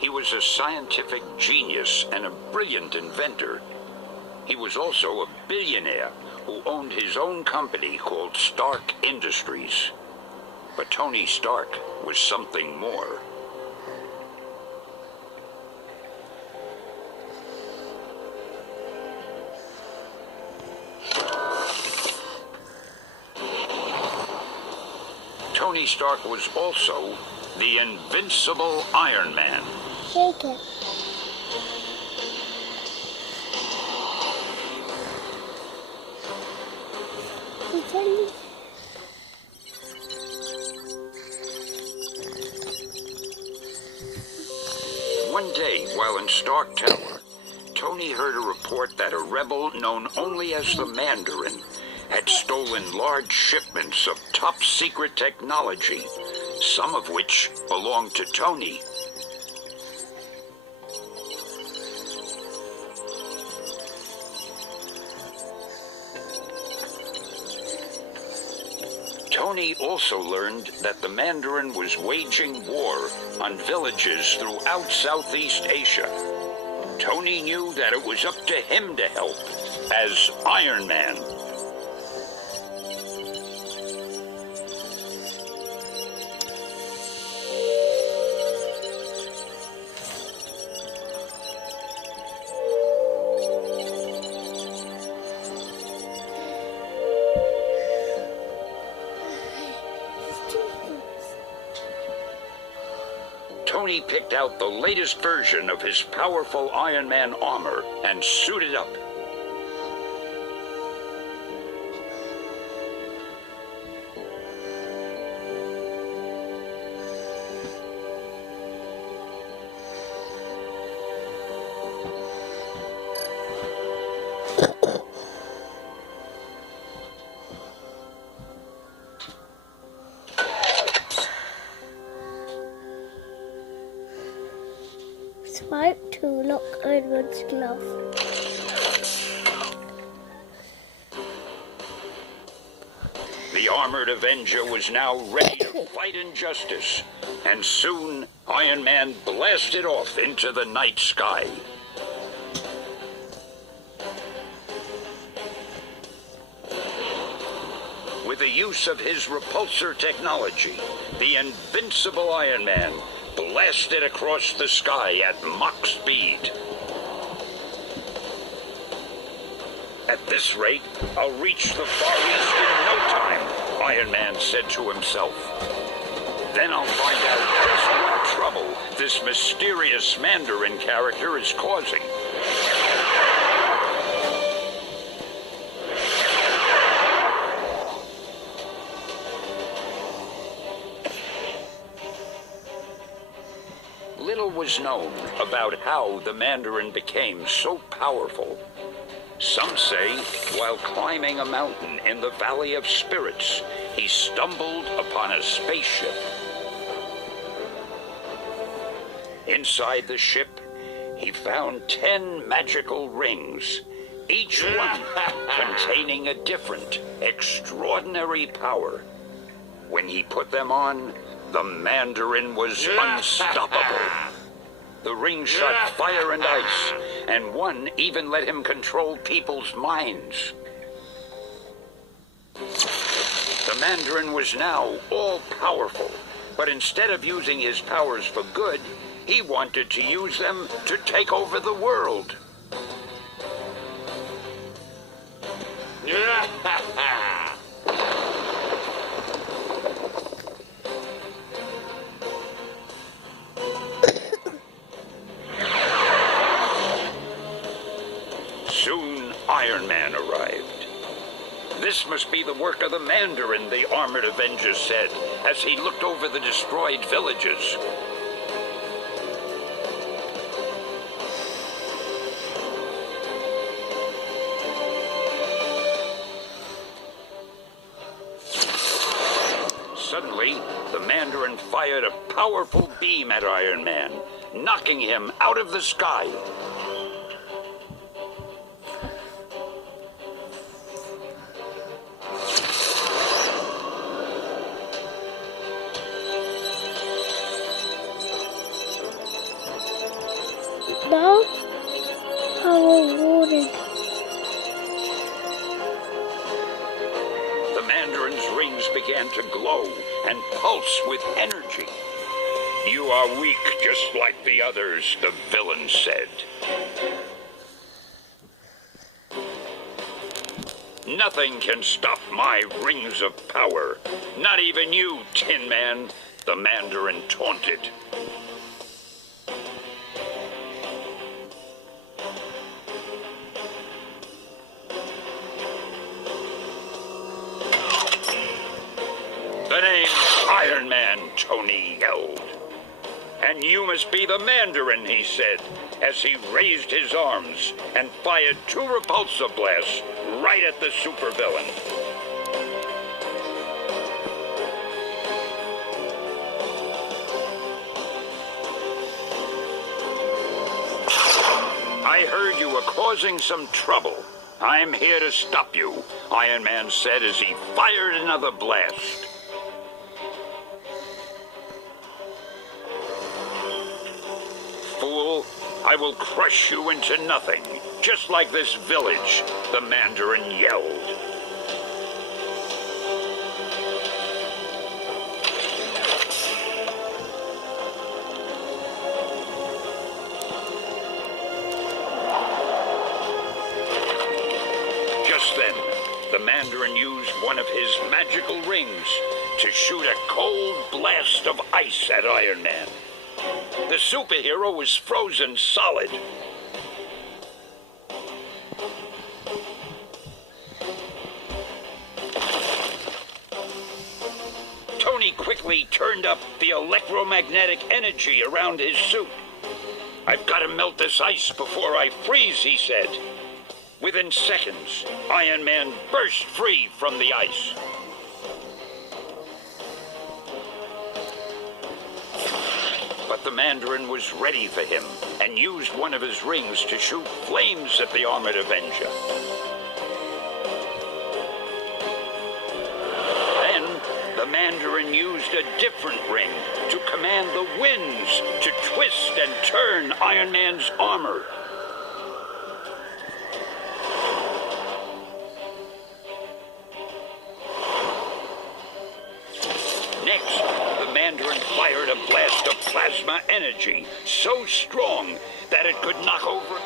He was a scientific genius and a brilliant inventor. He was also a billionaire who owned his own company called Stark Industries. But Tony Stark was something more. Tony Stark was also the invincible Iron Man. Shake it. One day, while in Stark Tower, Tony heard a report that a rebel known only as the Mandarin had stolen large shipments of top-secret technology, some of which belonged to Tony. Tony also learned that the Mandarin was waging war on villages throughout Southeast Asia. Tony knew that it was up to him to help as Iron Man. Tony picked out the latest version of his powerful Iron Man armor and suited up. Swipe to lock Edward's glove. The armored Avenger was now ready to fight injustice, and soon Iron Man blasted off into the night sky. With the use of his repulsor technology, the invincible Iron Man blasted across the sky at Mach speed. At this rate, I'll reach the Far East in no time, Iron Man said to himself. Then I'll find out just what trouble this mysterious Mandarin character is causing. Little was known about how the Mandarin became so powerful. Some say, while climbing a mountain in the Valley of Spirits, he stumbled upon a spaceship. Inside the ship, he found 10 magical rings, each one containing a different, extraordinary power. When he put them on, the Mandarin was unstoppable. The ring shot fire and ice, and one even let him control people's minds. The Mandarin was now all-powerful, but instead of using his powers for good, he wanted to use them to take over the world. Soon, Iron Man arrived. This must be the work of the Mandarin, the armored Avenger said, as he looked over the destroyed villages. Suddenly, the Mandarin fired a powerful beam at Iron Man, knocking him out of the sky. Now, power warning. The Mandarin's rings began to glow and pulse with energy. "You are weak, just like the others," the villain said. "Nothing can stop my rings of power. Not even you, Tin Man," the Mandarin taunted. "The name's Ironman-Tony," yelled. "And you must be the Mandarin," he said, as he raised his arms and fired 2 repulsor blasts right at the supervillain. "I heard you were causing some trouble. I'm here to stop you," Iron Man said as he fired another blast. "Fool, I will crush you into nothing, just like this village," the Mandarin yelled. Just then, the Mandarin used one of his magical rings to shoot a cold blast of ice at Iron Man. The superhero was frozen solid. Tony quickly turned up the electromagnetic energy around his suit. "I've got to melt this ice before I freeze," he said. Within seconds, Iron Man burst free from the ice. But the Mandarin was ready for him and used one of his rings to shoot flames at the armored Avenger. Then, the Mandarin used a different ring to command the winds to twist and turn Iron Man's armor. Next, the Mandarin fired a blast of plasma energy so strong that it could knock over.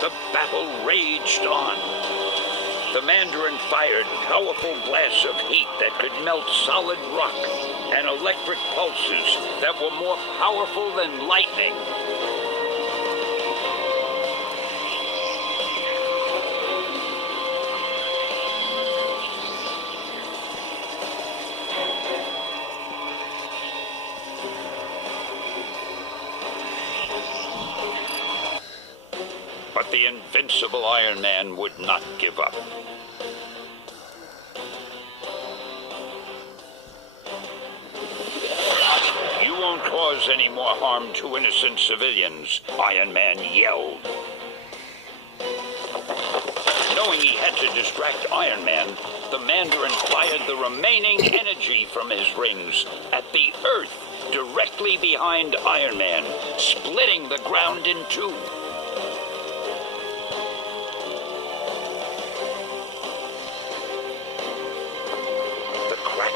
The battle raged on. The Mandarin fired powerful blasts of heat that could melt solid rock and electric pulses that were more powerful than lightning. But the invincible Iron Man would not give up. "You won't cause any more harm to innocent civilians," Iron Man yelled. Knowing he had to distract Iron Man, the Mandarin fired the remaining energy from his rings at the Earth directly behind Iron Man, splitting the ground in two.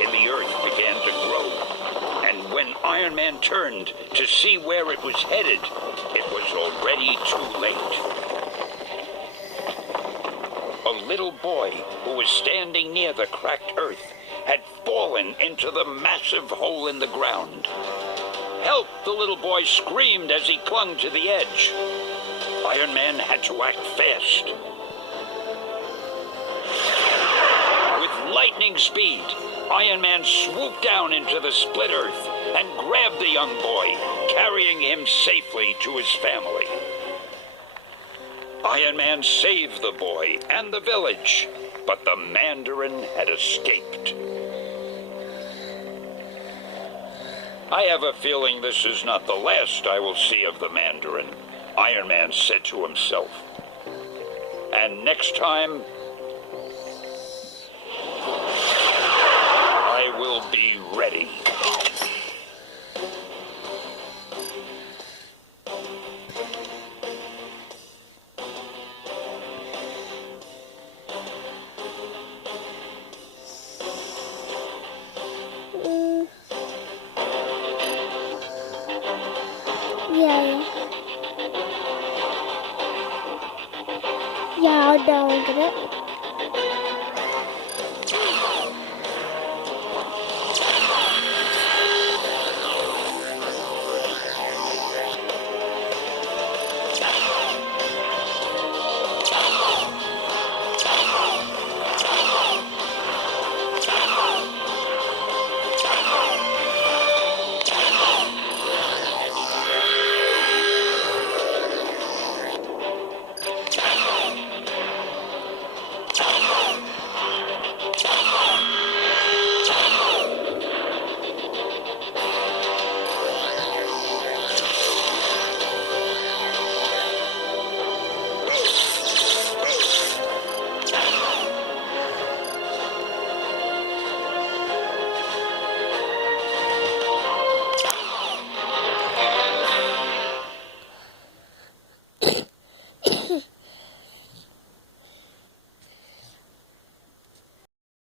In the earth began to grow, and when Iron Man turned to see where it was headed, it was already too late. A little boy who was standing near the cracked earth had fallen into the massive hole in the ground. "Help!" the little boy screamed as he clung to the edge. Iron Man had to act fast. With lightning speed, Iron Man swooped down into the split earth and grabbed the young boy, carrying him safely to his family. Iron Man saved the boy and the village, but the Mandarin had escaped. "I have a feeling this is not the last I will see of the Mandarin," Iron Man said to himself. "And next time, I will be ready."